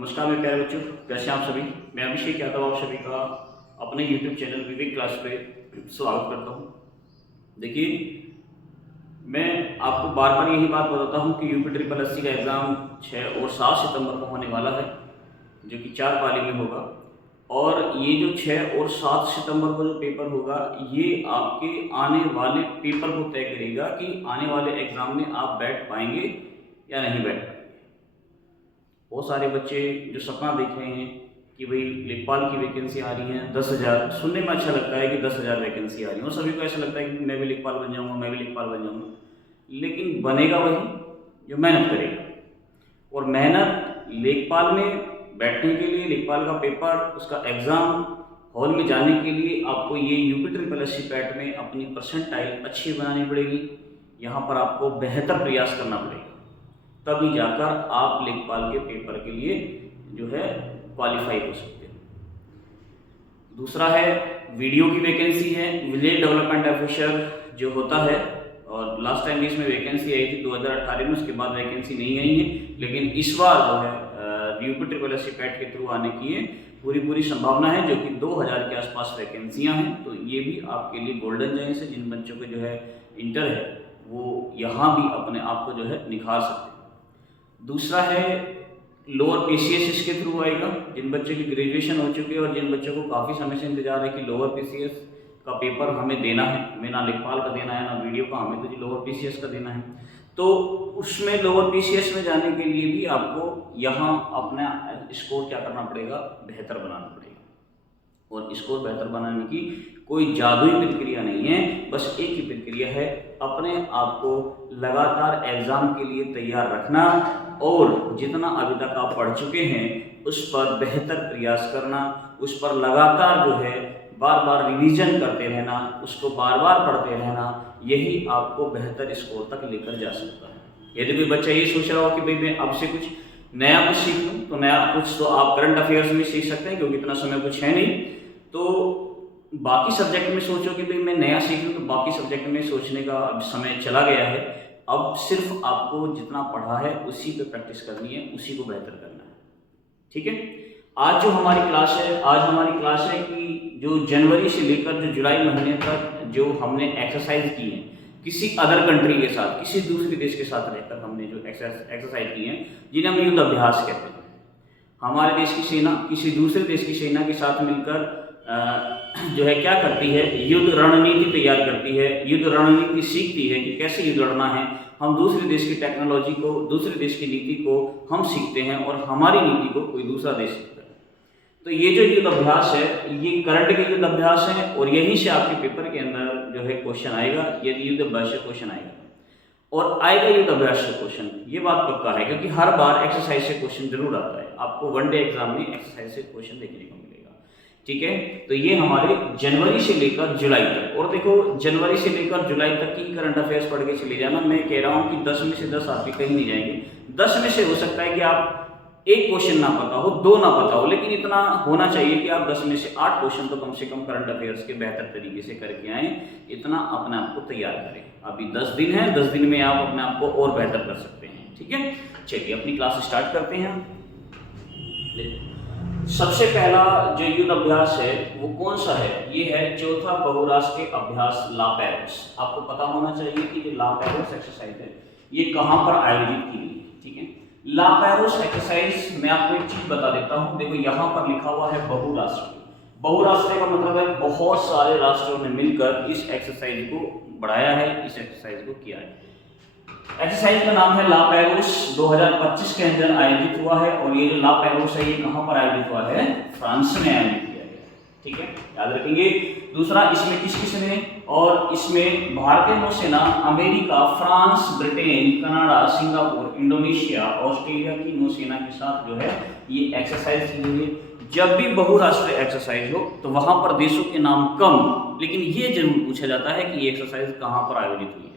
नमस्कार मेरे प्यारे बच्चों, कैसे हैं आप सभी। मैं अभिषेक यादव आप सभी का अपने YouTube चैनल विवेक क्लास पे स्वागत करता हूं। देखिए, मैं आपको बार बार यही बात बताता हूं कि UPSSC का एग्ज़ाम 6 और 7 सितंबर को होने वाला है, जो कि 4 पाली में होगा। और ये जो 6 और 7 सितंबर को जो पेपर होगा, ये आपके आने वाले पेपर को तय करेगा कि आने वाले एग्ज़ाम में आप बैठ पाएंगे या नहीं बैठ पाएंगे। बहुत सारे बच्चे जो सपना देख रहे हैं कि भाई लेखपाल की वैकेंसी आ रही है 10,000, सुनने में अच्छा लगता है कि 10,000 वैकेंसी आ रही है और सभी को ऐसा लगता है कि मैं भी लेखपाल बन जाऊंगा, मैं भी लेखपाल बन जाऊंगा। लेकिन बनेगा वही जो मेहनत करेगा। और मेहनत लेखपाल में बैठने के लिए, लेखपाल का पेपर, उसका एग्ज़ाम हॉल में जाने के लिए आपको ये UPSSC पैट में अपनी परसेंटाइल अच्छी बनानी पड़ेगी। यहाँ पर आपको बेहतर प्रयास करना पड़ेगा, तभी जाकर आप लेखपाल के पेपर के लिए जो है क्वालिफाई हो सकते हैं। दूसरा है वीडियो की वैकेंसी है, विलेज डेवलपमेंट ऑफिसर जो होता है। और लास्ट टाइम इसमें वैकेंसी आई थी 2018 में, उसके बाद वैकेंसी नहीं आई है। लेकिन इस बार जो है UPSSC पैट के थ्रू आने की है पूरी संभावना है, जो कि 2000 के आसपास वैकेंसियां हैं। तो ये भी आपके लिए गोल्डन चांस है। जिन बच्चों को जो है इंटर है वो यहाँ भी अपने आप को जो है निखार सकते हैं। दूसरा है लोअर PCS इसके थ्रू आएगा। जिन बच्चों की ग्रेजुएशन हो चुकी है और जिन बच्चों को काफ़ी समय से इंतजार है कि लोअर PCS का पेपर हमें देना है, हमें ना लेखपाल का देना है ना वीडियो का, हमें तो लोअर PCS का देना है, तो उसमें लोअर PCS में जाने के लिए भी आपको यहाँ अपना स्कोर क्या करना पड़ेगा, बेहतर बनाना पड़ेगा। और स्कोर बेहतर बनाने की कोई जादुई प्रक्रिया नहीं है, बस एक ही प्रक्रिया है, अपने आप को लगातार एग्ज़ाम के लिए तैयार रखना और जितना अभी तक आप पढ़ चुके हैं उस पर बेहतर प्रयास करना, उस पर लगातार जो है बार बार रिवीजन करते रहना, उसको बार बार पढ़ते रहना, यही आपको बेहतर स्कोर तक लेकर जा सकता है। यदि कोई बच्चा ये सोच रहा हो कि भाई मैं अब से कुछ नया कुछ सीख लूँ, तो नया कुछ तो आप करंट अफेयर्स में सीख सकते हैं, क्योंकि इतना समय कुछ है नहीं। तो बाकी सब्जेक्ट में सोचो कि भाई मैं नया सीख लूँ, तो बाकी सब्जेक्ट में सोचने का अब समय चला गया है। अब सिर्फ आपको जितना पढ़ा है उसी पे प्रैक्टिस करनी है, उसी को बेहतर करना है। ठीक है। आज जो हमारी क्लास है, आज हमारी क्लास है कि जो जनवरी से लेकर जो जुलाई महीने तक जो हमने एक्सरसाइज की है किसी अदर कंट्री के साथ, किसी दूसरे देश के साथ रहकर हमने जो एक्सरसाइज की है, जिन्हें हम युद्ध अभ्यास कहते हैं। हमारे देश की सेना किसी दूसरे देश की सेना के साथ मिलकर जो है क्या करती है, युद्ध रणनीति तैयार करती है, युद्ध रणनीति सीखती है कि कैसे युद्ध लड़ना है। हम दूसरे देश की टेक्नोलॉजी को, दूसरे देश की नीति को हम सीखते हैं और हमारी नीति को कोई दूसरा देश सीखता है। तो ये जो युद्ध अभ्यास है, ये करंट के युद्ध अभ्यास है और यहीं से आपके पेपर के अंदर जो है क्वेश्चन आएगा। यदि युद्ध अभ्यास से क्वेश्चन आएगा और आएगा युद्ध अभ्यास से क्वेश्चन, ये बात पक्का है, क्योंकि हर बार एक्सरसाइज से क्वेश्चन जरूर आता है। आपको वनडे एग्जाम में एक्सरसाइज से क्वेश्चन देखने को मिलेगा। ठीक है। तो ये हमारे जनवरी से लेकर जुलाई तक, और देखो जनवरी से लेकर जुलाई तक की करंट अफेयर्स पढ़ के चले जाना। मैं कह रहा हूँ कि 10 में से 10 आपके कहीं नहीं जाएंगे। 10 में से हो सकता है कि आप एक क्वेश्चन ना पता हो, 2 ना पता हो, लेकिन इतना होना चाहिए कि आप 10 में से 8 क्वेश्चन तो कम से कम करंट अफेयर्स के बेहतर तरीके से करके आए। इतना अपने आप को तैयार करें। अभी 10 दिन है, 10 दिन में आप अपने आप को और बेहतर कर सकते हैं। ठीक है। चलिए अपनी क्लास स्टार्ट करते हैं। सबसे पहला जो युद्ध अभ्यास है वो कौन सा है? ये है चौथा बहुराष्ट्रीय अभ्यास ला पैरोस। आपको पता होना चाहिए कि जो ला पैरोस एक्सरसाइज है ये कहाँ पर आयोजित की गई। ठीक है। ला पैरोस एक्सरसाइज मैं आपको एक चीज बता देता हूँ। देखो यहाँ पर लिखा हुआ है बहुराष्ट्रीय। बहुराष्ट्रीय का मतलब है बहुत सारे राष्ट्रों ने मिलकर इस एक्सरसाइज को बढ़ाया है, इस एक्सरसाइज को किया है। एक्सरसाइज का नाम है ला पैरोस। 2025 के अंदर आयोजित हुआ है और ये जो ला पैरोस है ये कहाँ पर आयोजित हुआ है? फ्रांस में आयोजित किया गया। ठीक है, याद रखेंगे। दूसरा, इसमें किस किस ने, और इसमें भारतीय नौसेना America, France, Britain, Canada, Singapore, Indonesia, Australia की नौसेना के साथ जो है ये एक्सरसाइज की गई। जब भी बहुराष्ट्रीय एक्सरसाइज हो तो वहां पर देशों के नाम कम, लेकिन ये जरूर पूछा जाता है कि ये एक्सरसाइज कहाँ पर आयोजित हुई है।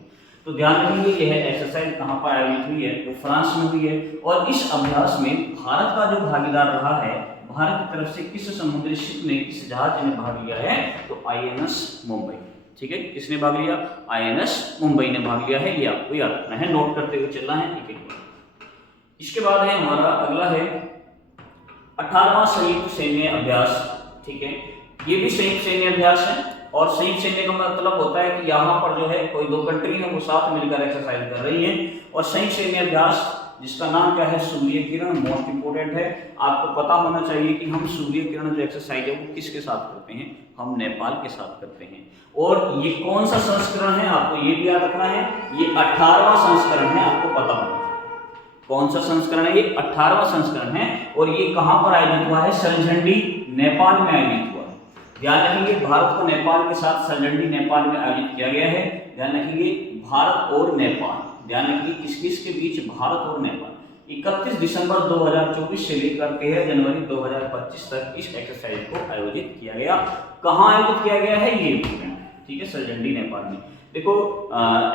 तो ध्यान रखेंगे यह एक्सरसाइज कहाँ पर आयोजित हुई है, तो फ्रांस में हुई है। और इस अभ्यास में भारत का जो भागीदार रहा है, भारत की तरफ से किस समुद्री शिप ने, किस जहाज ने भाग लिया है, तो INS मुंबई। ठीक है, किसने भाग लिया? INS मुंबई ने भाग लिया है। ये आपको याद रखना है, नोट करते हुए चलना है एक एक। इसके बाद है हमारा अगला है 18वां संयुक्त सैन्य अभ्यास, ठीक है, ये भी संयुक्त सैन्य अभ्यास है। और संयुक्त सैन्य का मतलब होता है कि यहाँ पर जो है कोई दो कंट्री है वो साथ मिलकर एक्सरसाइज कर रही है। और संयुक्त सैन्य अभ्यास जिसका नाम क्या है, सूर्य किरण, मोस्ट इंपोर्टेंट है। आपको पता होना चाहिए कि हम सूर्य किरण जो एक्सरसाइज है वो किसके साथ करते हैं, हम नेपाल के साथ करते हैं। और ये कौन सा संस्करण है, आपको ये भी याद रखना है, ये 18वां संस्करण है, आपको पता होना। कौन सा संस्करण है, ये 18वां संस्करण है। और ये कहां पर आयोजित हुआ है, सरझंडी नेपाल में आयोजित हुआ है। ध्यान रखेंगे, भारत को नेपाल के साथ सरझंडी नेपाल में आयोजित किया गया है। ध्यान रखेंगे, भारत और नेपाल, ध्यान रखिए किस किस के बीच, भारत और नेपाल। 31 दिसंबर 2024 से लेकर 13 जनवरी 2025 तक इस एक्सरसाइज को आयोजित किया गया। कहाँ आयोजित किया गया है, ये ठीक है, सरझंडी नेपाल में। देखो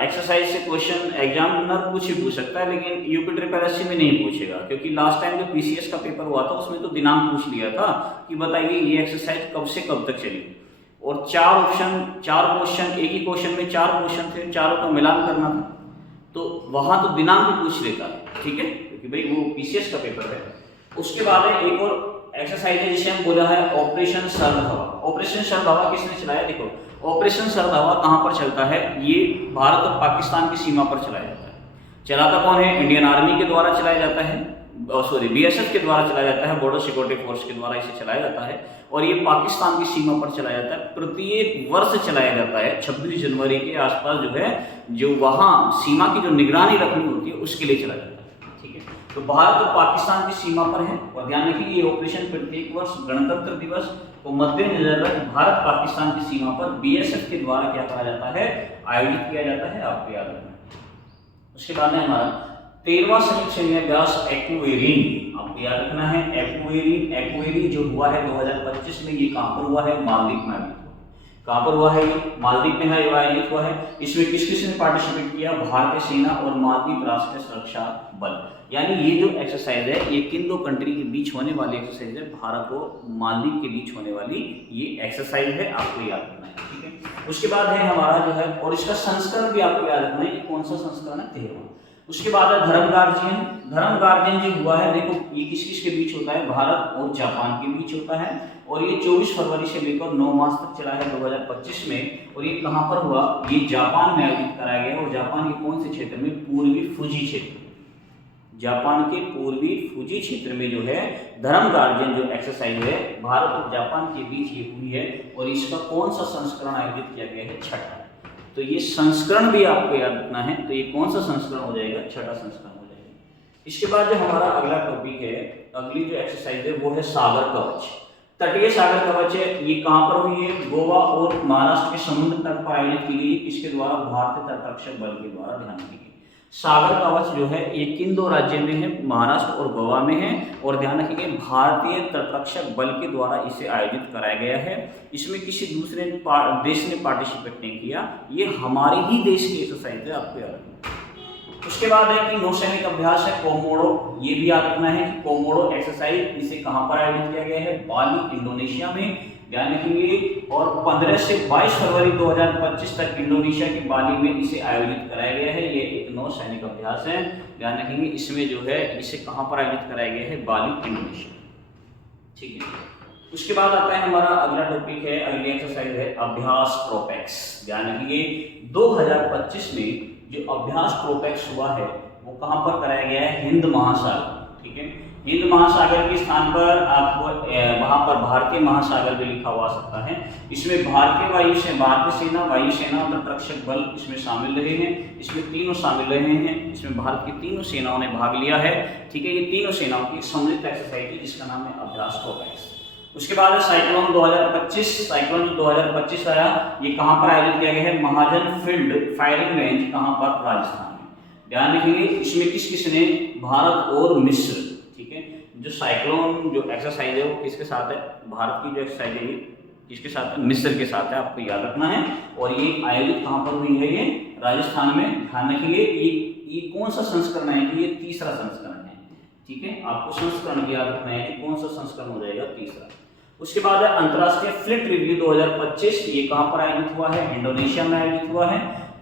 एक्सरसाइज से क्वेश्चन एग्जामिनर कुछ भी पूछ सकता है, लेकिन यूपी ट्रिपल एससी में नहीं पूछेगा, क्योंकि लास्ट टाइम जो पीसीएस का पेपर हुआ था उसमें तो दिनांक पूछ लिया था कि बताइए ये एक्सरसाइज कब से कब तक चलेगी। और चार क्वेश्चन, एक ही क्वेश्चन में 4 क्वेश्चन थे, चारों का मिलान करना था, तो वहां तो दिनांक पूछ लेता है, ठीक है, क्योंकि भाई वो पीसीएस का पेपर है। उसके बाद एक और एक्सरसाइज है जिसे हम बोला है ऑपरेशन सर्द हवा। ऑपरेशन सर्द हवा किसने चलाया, देखो ऑपरेशन सर्द हवा कहां पर चलता है, ये भारत और पाकिस्तान की सीमा पर चलाया जाता है। चलाता कौन है, इंडियन आर्मी के द्वारा चलाया जाता है, सॉरी बीएसएफ के द्वारा चलाया जाता है, बॉर्डर सिक्योरिटी फोर्स के द्वारा इसे चलाया जाता है। और ये पाकिस्तान की सीमा पर चलाया जाता है, प्रत्येक वर्ष चलाया जाता है। 26 जनवरी के आसपास जो है, जो वहां सीमा की जो निगरानी रखनी होती है उसके लिए चलाया जाता है, ठीक है। तो भारत और पाकिस्तान की सीमा पर है। और ध्यान रखिए ये ऑपरेशन प्रत्येक वर्ष गणतंत्र दिवस को मद्देनजर रख भारत पाकिस्तान की सीमा पर बीएसएफ के द्वारा क्या करा जाता है, आयोजित किया जाता है, आपको याद रखना है। उसके बाद है हमारा 13वां संयुक्त सैन्य अभ्यास एक्वेरिन, आपको याद रखना है। एक्वेरिन जो हुआ है 2025 में, ये कहां पर हुआ है, मालदीव में आयोजित हुआ। कहां पर हुआ है, ये मालदीव में है, आयोजित हुआ है। इसमें किस किस ने पार्टिसिपेट किया, भारतीय सेना और मालदीव राष्ट्रीय सुरक्षा बल। यानी ये जो एक्सरसाइज है ये किन दो कंट्री के बीच होने वाली एक्सरसाइज है, भारत और मालदीव के बीच होने वाली ये एक्सरसाइज है, आपको याद रखना है, ठीक है। उसके बाद है हमारा जो है, और इसका संस्करण भी आपको याद रखना है, ये कौन सा संस्करण है, 13वां। उसके बाद है धर्म गार्जियन जो हुआ है, देखो ये किस किस के बीच होता है, भारत और जापान के बीच होता है। और ये 24 फरवरी से लेकर 9 मार्च तक चला है 2025 में। और ये कहां पर हुआ, ये जापान में आयोजित कराया गया। और जापान के कौन से क्षेत्र में, पूर्वी फुजी क्षेत्र, जापान के पूर्वी फुजी क्षेत्र में जो है धर्म गार्जियन जो एक्सरसाइज है भारत और जापान के बीच ये हुई है। और इसका कौन सा संस्करण आयोजित किया गया है, 6ठा। तो ये संस्करण भी आपको याद रखना है। तो ये कौन सा संस्करण हो जाएगा, 6ठा संस्करण हो जाएगा। इसके बाद जो हमारा अगला टॉपिक है, अगली जो एक्सरसाइज है वो है सागर कवच। तटीय सागर कवच है, ये कहां पर हुई है, गोवा और महाराष्ट्र के समुद्र तट पर आयोजित की गई। किसके द्वारा, भारतीय तटरक्षक बल के द्वारा ध्यान दी गई। सागर कवच जो है ये किन दो राज्यों में है, महाराष्ट्र और गोवा में है। और ध्यान रखिए भारतीय तटरक्षक बल के द्वारा इसे आयोजित कराया गया है। इसमें किसी दूसरे देश ने पार्टिसिपेट नहीं किया, ये हमारे ही देश की एक्सरसाइज है, आपको याद रखना। उसके बाद है कि नौसैनिक अभ्यास है कोमोडो, ये भी याद रखना है कि कोमोडो एक्सरसाइज इसे कहां पर आयोजित किया गया है, बाली इंडोनेशिया में, ध्यान रखेंगे। और 15 से 22 फरवरी 2025 तक इंडोनेशिया के बाली में इसे आयोजित कराया गया है। ये एक नौसैनिक अभ्यास है, ध्यान रखेंगे। इसमें जो है इसे कहां पर आयोजित कराया गया है, बाली इंडोनेशिया, ठीक है। उसके बाद आता है हमारा अगला टॉपिक है, अगली एक्सरसाइज है अभ्यास ट्रोपेक्स। ध्यान रखिए 2025 में जो अभ्यास ट्रोपेक्स हुआ है वो कहां पर कराया गया है, हिंद महासागर, ठीक है। हिंद महासागर के स्थान पर आपको वहां पर भारतीय महासागर भी लिखा हुआ सकता है। इसमें भारतीय सेना, वायुसेना और तटरक्षक बल इसमें शामिल रहे हैं। इसमें तीनों शामिल रहे हैं, इसमें भारत की तीनों सेनाओं ने भाग लिया है, ठीक है। ये तीनों सेनाओं की सम्मिलित एक्सरसाइज है जिसका नाम है अभ्यास ट्रोपेक्स। उसके बाद है साइक्लोन 2025। साइक्लोन जो 2025 आया ये कहां पर आयोजित किया गया है, महाजन फील्ड फायरिंग रेंज, कहां पर, राजस्थान में। ध्यान रखिए इसमें किस किस ने, भारत और मिस्र, ठीक है। जो साइक्लोन जो एक्सरसाइज है वो किसके साथ है, भारत की जो एक्सरसाइज है ये किसके साथ है, मिस्र के साथ है, आपको याद रखना है। और ये आयोजित कहां पर हुई है, ये राजस्थान में। ध्यान रखिए ये कौन सा संस्करण है, ये तीसरा संस्करण है, ठीक है। आपको संस्करण भी याद रखना है कि कौन सा संस्करण हो जाएगा, तीसरा। उसके बाद है अंतरराष्ट्रीय फ्लीट रिव्यू 2025, ये कहां पर आयोजित हुआ है, इंडोनेशिया में आयोजित हुआ है।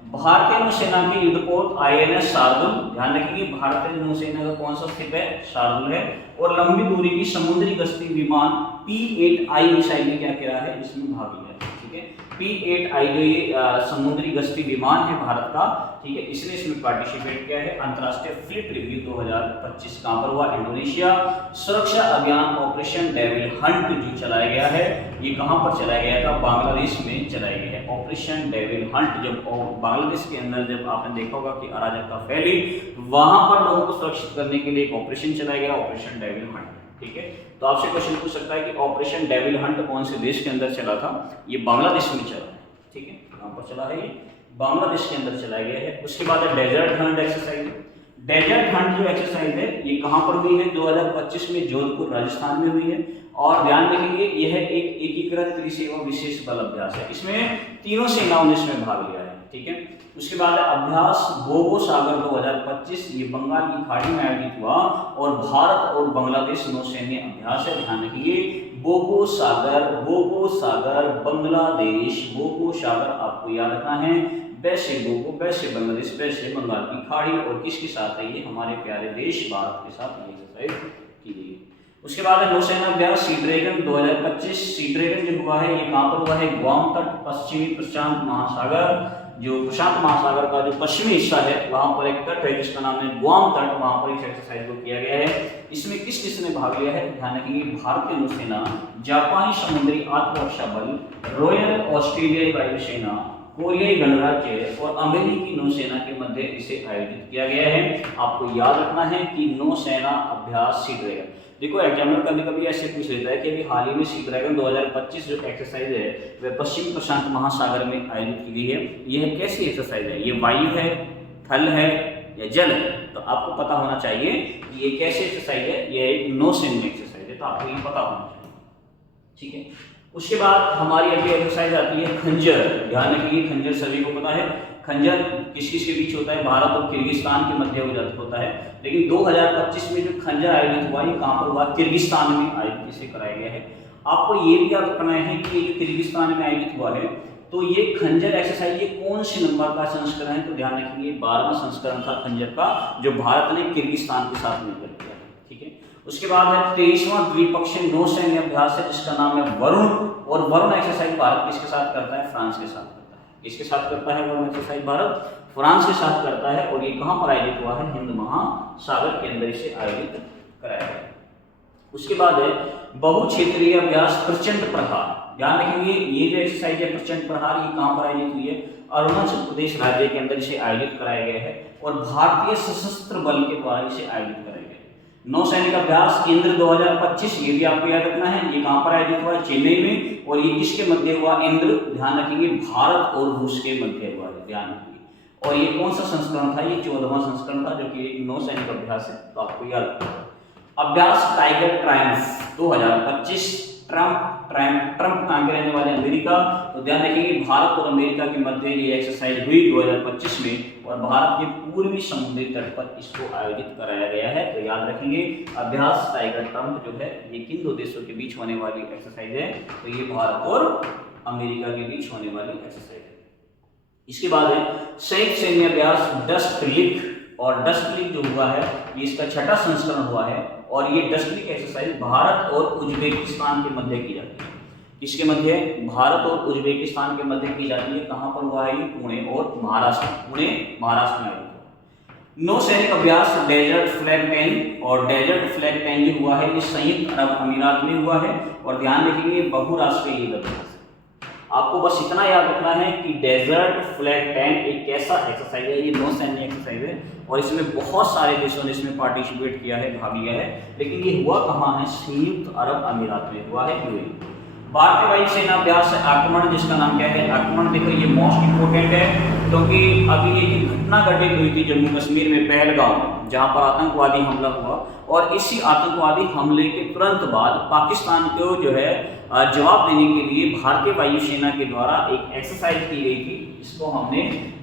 भारतीय नौसेना के युद्धपोत INS शार्दुल, ध्यान रखिए भारतीय नौसेना का कौन सा शिप है, शार्दुल है। और लंबी दूरी की समुद्री गश्ती विमान P-8I मिसाइल ने क्या किया है, इसमें भाग लिया है, ठीक है। P-8I जो ये समुद्री गश्ती विमान है भारत का, ठीक है, इसने इसमें पार्टिसिपेट किया है। अंतर्राष्ट्रीय फ्लीट रिव्यू 2025 कहां पर हुआ, इंडोनेशिया। सुरक्षा अभियान ऑपरेशन डेविल हंट जो चलाया गया है, ये कहां पर चलाया गया था, बांग्लादेश में चलाया गया है। ऑपरेशन डेविल हंट जब बांग्लादेश के अंदर जब आपने देखा होगा कि अराजकता फैली, वहां पर लोगों को सुरक्षित करने के लिए एक ऑपरेशन चलाया गया, ऑपरेशन डेविल हंट, ठीक है। तो आपसे क्वेश्चन पूछ सकता है कि ऑपरेशन डेविल हंट कौन से देश के अंदर चला था, ये बांग्लादेश में चला है, ठीक है, कहां पर चला है, ये बांग्लादेश के अंदर चलाया गया है। उसके बाद है desert hunt exercise. Desert hunt जो एक्सरसाइज है ये कहां पर हुई है, 2025 में जोधपुर राजस्थान में हुई है। और ध्यान रखेंगे यह एक एकीकृत त्रिसेवा विशेष बल अभ्यास है, इसमें तीनों सेनाओं ने इसमें भाग लिया है, ठीक है। उसके बाद अभ्यास बोगो सागर 2025, ये बंगाल की खाड़ी में आयोजित हुआ और भारत और बांग्लादेश नौसैन्य अभ्यास है, ध्यान रखिए। बोगो सागर बांग्लादेश, बोगो सागर आपको याद रखना है, वैसे बोगो, वैसे बांग्लादेश, वैसे बंगाल की खाड़ी, और किसके साथ है, ये हमारे प्यारे देश भारत के साथ ये एक्सरसाइज की गई है। उसके बाद है नौसेना अभ्यास सी ड्रैगन 2025। सी ड्रैगन जो हुआ है ये कहां पर हुआ है, ग्वाम तट, पश्चिमी प्रशांत महासागर, जो प्रशांत महासागर का जो पश्चिमी हिस्सा है वहां पर एक तट है जिसका नाम है ग्वाम तट, वहां पर इस एक्सरसाइज को किया गया है। इसमें किस किसने भाग लिया है, ध्यान रखिए भारतीय नौसेना, जापानी समुद्री आत्मरक्षा बल, रॉयल ऑस्ट्रेलियाई वायुसेना, कोरियाई गणराज्य और अमेरिकी नौसेना के मध्य इसे आयोजित किया गया है। आपको याद रखना है कि नौसेना अभ्यास सी ड्रैगन, देखो एग्जामिनर कभी कभी ऐसे पूछ लेता है कि अभी हाल ही में सी ड्रैगन 2025 जो एक्सरसाइज है वह पश्चिम प्रशांत महासागर में आयोजित की गई है। यह कैसी एक्सरसाइज है, ये वायु है, थल है या जल है, तो आपको पता होना चाहिए कि ये कैसी एक्सरसाइज है, यह एक नौसैन्य एक्सरसाइज है, तो आपको ये पता होना चाहिए, ठीक है। उसके बाद हमारी अगली एक्सरसाइज आती है खंजर। ध्यान रखिए खंजर सभी को पता है, खंजर किस किस के बीच होता है, भारत और किर्गिस्तान के मध्य होता है। लेकिन 2025 में जो खंजर आयोजित हुआ ये कहां पर हुआ, किर्गिस्तान में आयोजित इसे कराया गया है। आपको ये भी याद रखना है कि ये किर्गिस्तान में आयोजित हुआ है, तो ये खंजर एक्सरसाइज ये कौन से नंबर का संस्करण है, तो ध्यान रखिए 12वां संस्करण था खंजर का, जो भारत ने किर्गिस्तान के साथ मिलकर किया है, ठीक है। उसके बाद है 23वां द्विपक्षीय नौसैन्य अभ्यास है जिसका नाम है वरुण, और वरुण एक्सरसाइज भारत किसके साथ करता है, फ्रांस के साथ करता है। किसके साथ करता है वरुण एक्सरसाइज, भारत फ्रांस के साथ करता है, और ये कहां पर आयोजित हुआ है, हिंद महासागर के अंदर इसे आयोजित कराया गया। उसके बाद है बहुक्षेत्रीय अभ्यास प्रचंड प्रहार। ध्यान रखेंगे ये जो एक्सरसाइज है प्रचंड प्रहार, ये कहां पर आयोजित हुई है, अरुणाचल प्रदेश राज्य के अंदर इसे आयोजित कराया गया है, और भारतीय सशस्त्र बल के द्वारा इसे आयोजित कराया गया है। नौसैनिक अभ्यास इंद्र 2025, ये भी आपको याद रखना है, ये कहां पर आयोजित हुआ है, चेन्नई में, और ये किसके मध्य हुआ, इंद्र, ध्यान रखेंगे भारत और रूस के मध्य हुआ है, ध्यान रखिए। और ये कौन सा संस्करण था, ये 14वां संस्करण था, जो कि एक नौसैनिक अभ्यास है, तो आपको याद रखना। अभ्यास टाइगर ट्रायम्फ 2025, ट्रंप कहां के रहने वाले, अमेरिका, तो ध्यान रखिए भारत और अमेरिका के मध्य ये एक्सरसाइज हुई 2025 में, और भारत के पूर्वी समुद्री तट पर इसको आयोजित कराया गया है, तो याद रखेंगे अभ्यास टाइगर ट्रंप जो है ये किन दो देशों के बीच होने वाली एक्सरसाइज है, तो ये भारत और अमेरिका के बीच होने वाली एक्सरसाइज है। इसके बाद है संयुक्त सैन्य अभ्यास डस्टलिक, और डस्टलिक जो हुआ है ये इसका छठा संस्करण हुआ है, और ये डस्टलिक एक्सरसाइज भारत और उज्बेकिस्तान के मध्य की जाती है। किसके मध्य, भारत और उज्बेकिस्तान के मध्य की जाती है, कहां पर हुआ है, ये पुणे और महाराष्ट्र, पुणे महाराष्ट्र में हुआ। नौसैनिक अभ्यास डेजर्ट फ्लैग 10, और डेजर्ट फ्लैग 10 जो हुआ है ये संयुक्त अरब अमीरात में हुआ है, और ध्यान रखिए बहुराष्ट्रीय युद्ध अभ्यास। आपको बस इतना याद रखना है कि डेजर्ट फ्लैग 10 एक ऐसा एक्सरसाइज है, ये नौसैन्य एक्सरसाइज है, और इसमें बहुत सारे देशों ने इसमें पार्टिसिपेट किया है, भाग लिया है, लेकिन ये हुआ कहाँ है, संयुक्त अरब अमीरात में हुआ है, यूएई। भारतीय वायुसेना अभ्यास है आक्रमण, जिसका नाम क्या है, आक्रमण। देखो ये मोस्ट इंपोर्टेंट है, क्योंकि अभी एक घटना घटित हुई थी जम्मू कश्मीर में पहलगाम, जहां पर आतंकवादी हमला हुआ, और इसी आतंकवादी हमले के तुरंत बाद पाकिस्तान को जो है जवाब देने के लिए भारतीय वायुसेना के द्वारा एक एक्सरसाइज की गई थी, इसको हमने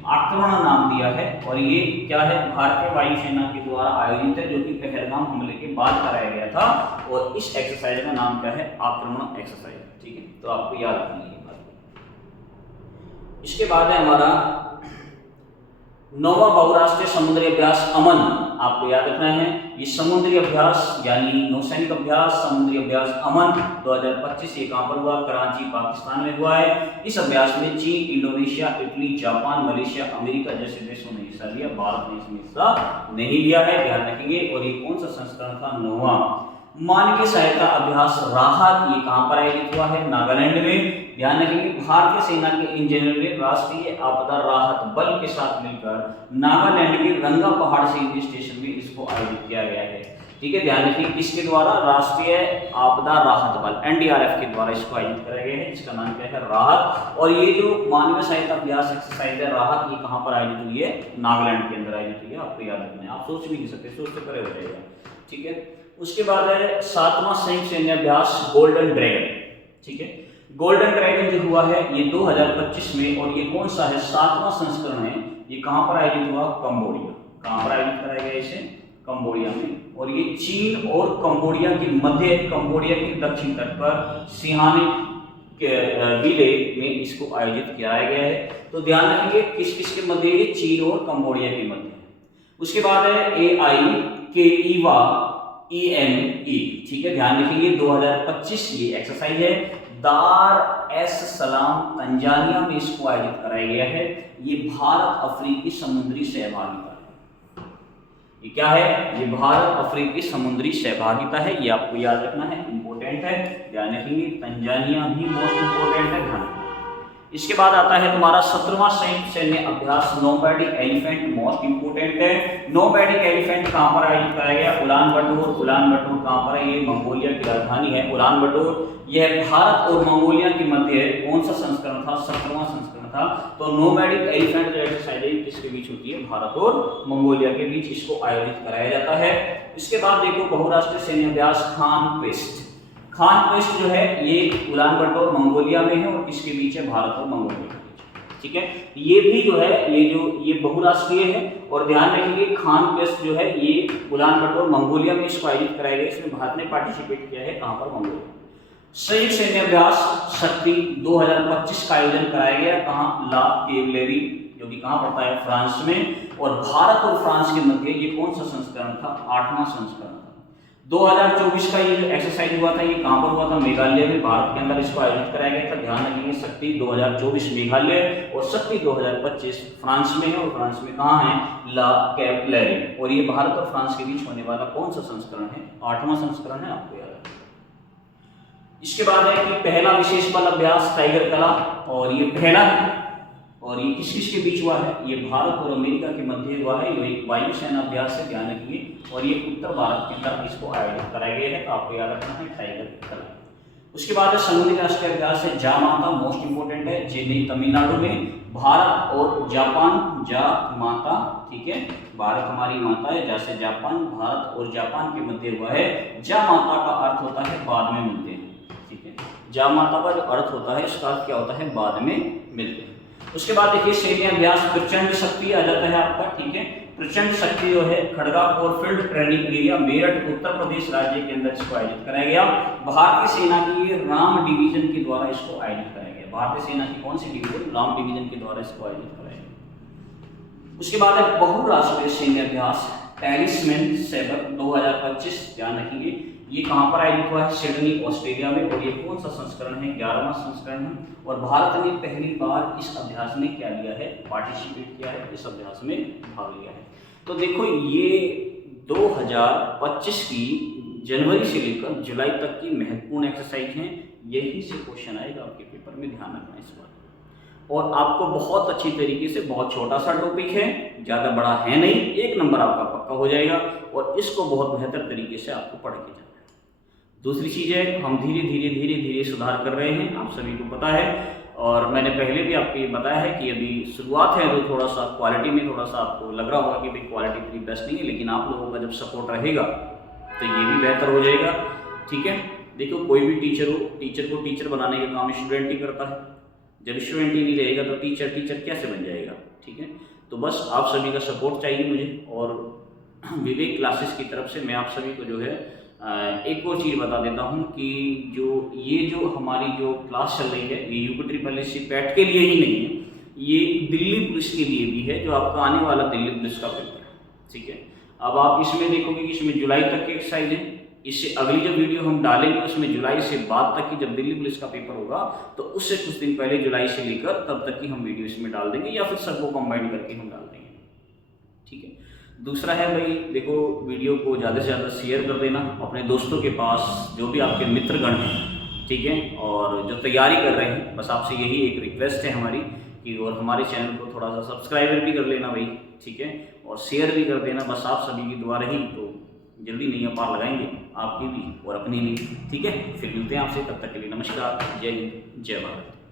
आक्रमण नाम दिया है, और ये क्या है, भारतीय वायुसेना के द्वारा आयोजित है, जो कि पहलगाम हमले के बाद कराया गया था, और इस एक्सरसाइज का नाम क्या है, आक्रमण एक्सरसाइज, ठीक है, तो आपको याद रखनी है बात। इसके बाद है हमारा नौवां बहुराष्ट्रीय समुद्री अभ्यास अमन आपको याद रखना है। ये समुद्री अभ्यास यानी नौसैनिक अभ्यास समुद्री अभ्यास अमन 2025 ये कहां पर हुआ? कराची पाकिस्तान में हुआ है। इस अभ्यास में चीन, Indonesia, Italy, Japan, Malaysia, America जैसे देशों ने हिस्सा लिया। भारत ने इसमें हिस्सा नहीं लिया है, ध्यान रखेंगे। और ये कौन सा संस्करण था? 9वां। मानवीय सहायता अभ्यास राहत ये कहां पर आयोजित हुआ है? नागालैंड में। ध्यान रखेंगे भारतीय सेना के इंजीनियर ने राष्ट्रीय आपदा राहत बल के साथ मिलकर नागालैंड के रंगा पहाड़ से स्टेशन में इसको आयोजित किया गया है। ठीक है, ध्यान रखिए किसके द्वारा? राष्ट्रीय आपदा राहत बल एनडीआरएफ के द्वारा इसको आयोजित कराया गया है। इसका नाम क्या है? राहत। और ये जो मानवीय सहायता अभ्यास एक्सरसाइज है राहत, ये कहां पर आयोजित हुई है? नागालैंड के अंदर आयोजित हुई है। आपको याद रखना है, आप सोच भी नहीं सकते, सोच से परे हो जाएगा। ठीक है, उसके बाद है 7वां संयुक्त सैन्य अभ्यास गोल्डन ड्रैगन। ठीक है, गोल्डन ड्रैगन जो हुआ है ये 2025 में, और ये कौन सा है? 7वां संस्करण है। ये कहां पर आयोजित हुआ? कंबोडिया। कहां पर आयोजित कराया गया इसे? कंबोडिया में। और ये चीन और कंबोडिया के मध्य, कंबोडिया के दक्षिण तट पर सिहाने विले में इसको आयोजित किया गया है। तो ध्यान रखेंगे किस किस के मध्य? ये चीन और कंबोडिया के मध्य। उसके बाद है AIKEWA EME। ठीक है, ध्यान रखेंगे 2025 ये एक्सरसाइज है। दार एस सलाम तंजानिया में इसको आयोजित कराया गया है। ये भारत अफ्रीकी समुद्री सहभागिता है। ये क्या है? ये भारत अफ्रीकी समुद्री सहभागिता है। ये आपको याद रखना है, इंपॉर्टेंट है, ध्यान रखेंगे। तंजानिया भी मोस्ट इंपॉर्टेंट है, ध्यान। इसके बाद आता है तुम्हारा 17वां संयुक्त सैन्य अभ्यास नोमैडिक एलिफेंट, मोस्ट इंपोर्टेंट है। नोमैडिक एलिफेंट कहां पर आयोजित कराया गया? उलान बटोर। उलान बटोर कहां पर है? ये मंगोलिया की राजधानी है उलान बटोर। यह भारत और मंगोलिया के मध्य कौन सा संस्करण था? 17वां संस्करण था। तो नोमैडिक एलिफेंट जो एक्सरसाइज है किसके बीच होती है? भारत और मंगोलिया के बीच इसको आयोजित कराया जाता है। इसके बाद देखो बहुराष्ट्रीय सैन्य अभ्यास खान क्वेस्ट। खान क्वेस्ट जो है ये उलान बटोर मंगोलिया में है, और किसके बीच है? भारत और मंगोलिया के बीच। ठीक है, ये भी जो है ये बहुराष्ट्रीय है। और ध्यान रखिए खान क्वेस्ट जो है ये उलान बटोर मंगोलिया में इसको आयोजित कराया गया। इसमें भारत ने पार्टिसिपेट किया है। कहां पर? मंगोलिया। संयुक्त सैन्य अभ्यास शक्ति 2025 का आयोजन कराया गया। कहां? ला कैवलेरी, जो कि कहां पड़ता है? फ्रांस में। और भारत और फ्रांस के मध्य ये कौन सा संस्करण था? 8वां संस्करण था। 2024 का ये जो एक्सरसाइज हुआ था ये कहां पर हुआ था? मेघालय में। भारत के अंदर इसको आयोजित कराया गया था। ध्यान रखेंगे शक्ति 2024 मेघालय और शक्ति 2025 फ्रांस में है। और फ्रांस में कहां है? ला कैवलेरी। और ये भारत और फ्रांस के बीच होने वाला कौन सा संस्करण है? 8वां संस्करण है, आपको याद रखना। इसके बाद है कि पहला विशेष बल अभ्यास टाइगर कला, और ये पहला है। और ये किस किस के बीच हुआ है? ये भारत और अमेरिका के मध्य हुआ है। ये एक वायुसेना अभ्यास है, ध्यान रखिए। और ये उत्तर भारत के अंदर इसको आयोजित कराया गया है। तो आपको याद रखना है टाइगर कला। उसके बाद समुद्री राष्ट्रीय अभ्यास है जामाता, मोस्ट इंपोर्टेंट है। चेन्नई तमिलनाडु में। भारत और जापान, जा माता। ठीक है, भारत हमारी माता है, जैसे जापान, भारत और जापान के मध्य हुआ है। जा माता का अर्थ होता है बाद में मिलते हैं। ठीक है, जा माता का जो अर्थ होता है इसका अर्थ क्या होता है? बाद में मिलते हैं। उसके बाद देखिए सैन्य अभ्यास प्रचंड शक्ति आ जाता है आपका। ठीक है, प्रचंड शक्ति जो है खड़गा और field training area Meerut Uttar Pradesh राज्य के अंदर इसको आयोजित कराया गया। भारतीय सेना की राम डिवीजन के द्वारा इसको आयोजित कराया गया। भारतीय सेना की कौन सी डिवीजन? राम डिवीजन के द्वारा इसको आयोजित कराया गया। उसके बाद है बहुराष्ट्रीय सैन्य अभ्यास टैलिस्मैन सेबर 2025, ध्यान रखेंगे। ये कहां पर आयोजित हुआ है? सिडनी ऑस्ट्रेलिया में। और ये कौन सा संस्करण है? 11वां संस्करण है। और भारत ने पहली बार इस अभ्यास में क्या लिया है? पार्टिसिपेट किया है, इस अभ्यास में भाग लिया है। तो देखो ये 2025 की जनवरी से लेकर जुलाई तक की महत्वपूर्ण एक्सरसाइज हैं। यही से क्वेश्चन आएगा आपके पेपर में, ध्यान रखना इस बात। और आपको बहुत अच्छी तरीके से, बहुत छोटा सा टॉपिक है, ज़्यादा बड़ा है नहीं, 1 नंबर आपका पक्का हो जाएगा। और इसको बहुत बेहतर तरीके से आपको पढ़ के जाना है। दूसरी चीज़ है हम धीरे धीरे सुधार कर रहे हैं, आप सभी को पता है। और मैंने पहले भी आपको ये बताया है कि अभी शुरुआत है तो थोड़ा सा क्वालिटी में थोड़ा सा आपको लग रहा होगा कि भाई क्वालिटी इतनी बेस्ट नहीं है, लेकिन आप लोगों का जब सपोर्ट रहेगा तो ये भी बेहतर हो जाएगा। ठीक है, देखो कोई भी टीचर हो, टीचर को टीचर बनाने का काम स्टूडेंट ही करता है। जब स्टूडेंट ही नहीं रहेगा तो टीचर कैसे बन जाएगा? ठीक है, तो बस आप सभी का सपोर्ट चाहिए मुझे। और विवेक क्लासेस की तरफ से मैं आप सभी को जो है एक और चीज़ बता देता हूं कि ये जो हमारी जो क्लास चल रही है ये UP SSC पैट के लिए ही नहीं है, ये दिल्ली पुलिस के लिए भी है, जो आपका आने वाला दिल्ली पुलिस का पेपर है, ठीक है। अब आप इसमें देखोगे कि इसमें जुलाई तक की एक्सरसाइज है। इससे अगली जो वीडियो हम डालेंगे उसमें जुलाई से बाद तक की, जब दिल्ली पुलिस का पेपर होगा तो उससे कुछ दिन पहले जुलाई से लेकर तब तक की हम वीडियो इसमें डाल देंगे, या फिर सबको कंबाइन करके हम डाल देंगे, ठीक है। दूसरा है भाई, देखो वीडियो को ज़्यादा से ज़्यादा शेयर कर देना अपने दोस्तों के पास, जो भी आपके मित्रगण हैं, ठीक है, और जो तैयारी कर रहे हैं, बस आपसे यही एक रिक्वेस्ट है हमारी कि और हमारे चैनल को थोड़ा सा सब्सक्राइबर भी कर लेना भाई, ठीक है, और शेयर भी कर देना। बस आप सभी की दुआ रही तो जल्दी नैया पार लगाएंगे, आपकी भी और अपनी भी, ठीक है। फिर मिलते हैं आपसे, तब तक के लिए नमस्कार, जय हिंद, जय भारत।